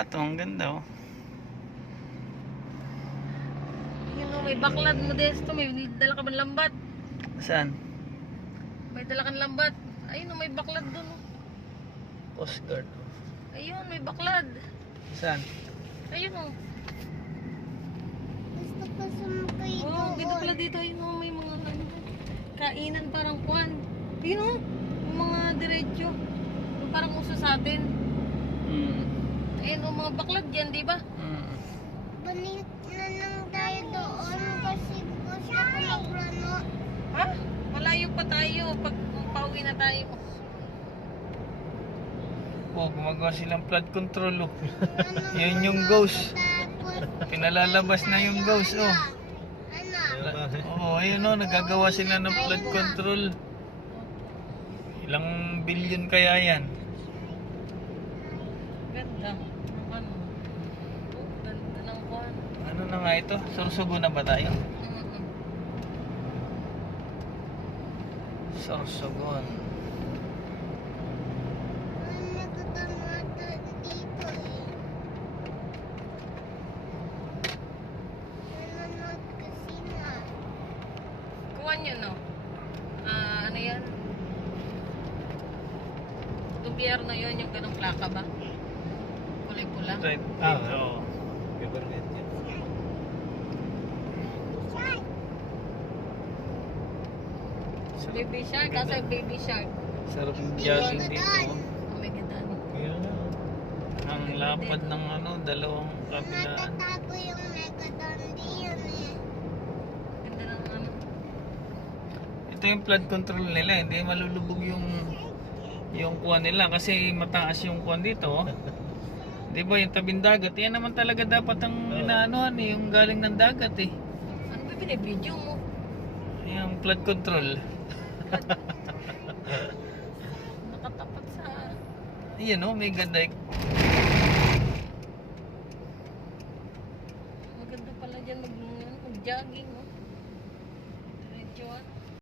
nga to, ang ganda oh. Yun o, may baklad Modesto. May dala ka ba ng lambat? Saan? May dala ka ng lambat. Ayun o, may baklad dun o. Coast Guard. Ayun, may baklad. Saan? Ayun o. Gusto ko sumakay Oo, doon. ganda pala dito. Ayun o, may mga ano, kainan parang kuwan. Ayun o, yung mga diretso. Yung parang uso sa atin. Ayun o, mga baklad yan, di ba? Balik na lang tayo doon kasi gusto ko magrano. Ha? Malayo pa tayo pag pauwi na tayo. Oh, gumagawa silang flood control oh. Ano Yan yung ghost. tapos Pinalalabas na yung ghost oh. anak. Oo, ayun oh, nagagawa sila ng flood control. Ilang billion kaya yan? Ganda. Ang ano. Oh, ganda ng kuwan. Ano na nga ito? Sorsogon na ba tayo? Sorsogon. Nagkakamata dito eh. Nanonood kasi na. Kuwan yun, no? Ano yan? Gobyerno yun, yung ganong plaka ba? Kulay pula. Right. Oo. Government yun. Baby shark, kasi baby shark. Sarap yung jogging dito. oh. Oh my God, ano? Kaya na. Ang lapad ng ano, dalawang kabilaan. Natatago yung Megadon diyan eh. Ganda ng ano. Ito yung flood control nila, hindi malulubog yung kuwan nila kasi mataas yung kuwan dito. oh. 'Di ba yung tabing dagat? Yan naman talaga dapat ang inaanohan eh, yung galing ng dagat eh. Ano ba binibidyo mo? Yung flood control. Nakatapat sa... Ayan oh, may ganda. Maganda pala dyan mag-jogging.